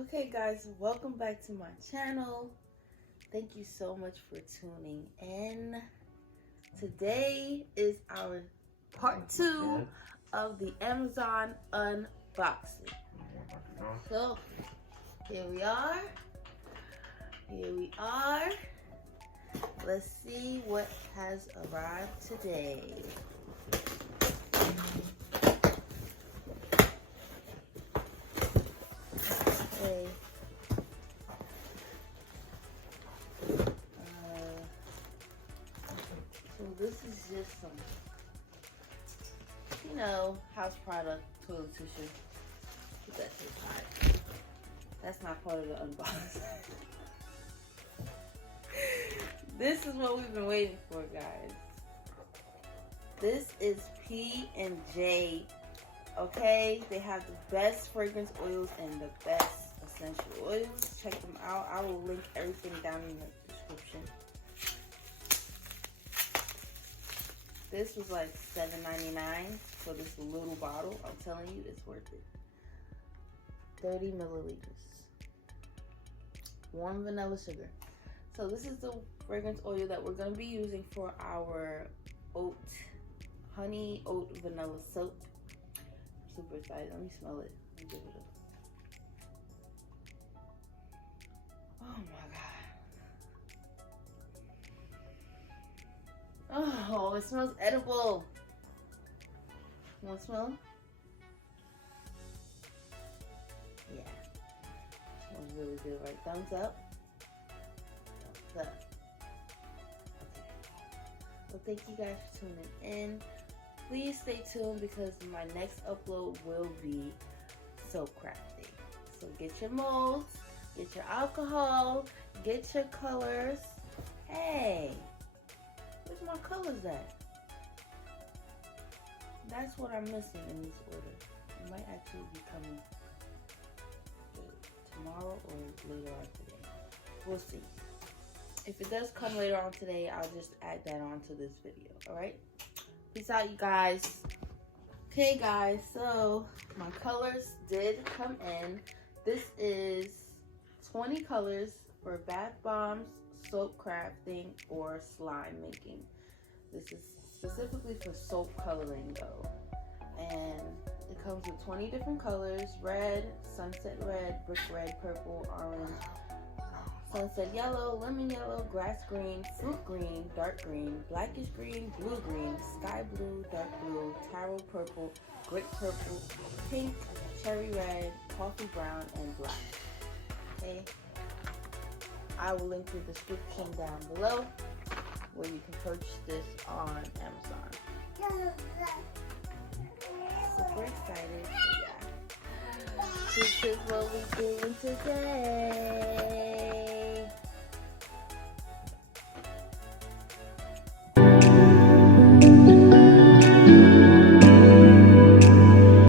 Okay guys, welcome back to my channel. Thank you so much for tuning in. Today is our part 2 of the Amazon unboxing. So here we are. Let's see what has arrived today. Okay. So this is just some, house product toilet tissue. Put that to the side. That's not part of the unboxing. This is what we've been waiting for, guys. This is P&J. Okay, they have the best fragrance oils and the best essential oils. Check them out. I will link everything down in the description. This was like $7.99 for this little bottle. I'm telling you, it's worth it. 30 milliliters. Warm vanilla sugar. So this is the fragrance oil that we're going to be using for our honey oat vanilla soap. I'm super excited. Let me smell it. Let me give it a... Oh my god. Oh, it smells edible. You want to smell? Yeah. It smells really good, right? Thumbs up. Thumbs up. Okay. Well, thank you guys for tuning in. Please stay tuned because my next upload will be soap crafting. So get your molds, get your alcohol, get your colors. Hey, where's my colors at? That's what I'm missing in this order. It might actually be coming tomorrow or later on today. We'll see. If it does come later on today, I'll just add that on to this video, alright? Peace out, you guys. Okay, guys, so my colors did come in. This is 20 colors for bath bombs, soap crafting, or slime making. This is specifically for soap coloring, though. And it comes with 20 different colors: red, sunset red, brick red, purple, orange, sunset yellow, lemon yellow, grass green, fruit green, dark green, blackish green, blue green, sky blue, dark blue, taro purple, brick purple, pink, cherry red, coffee brown, and black. Okay. I will link the description down below where you can purchase this on Amazon. Super excited. So yeah. This is what we're doing today.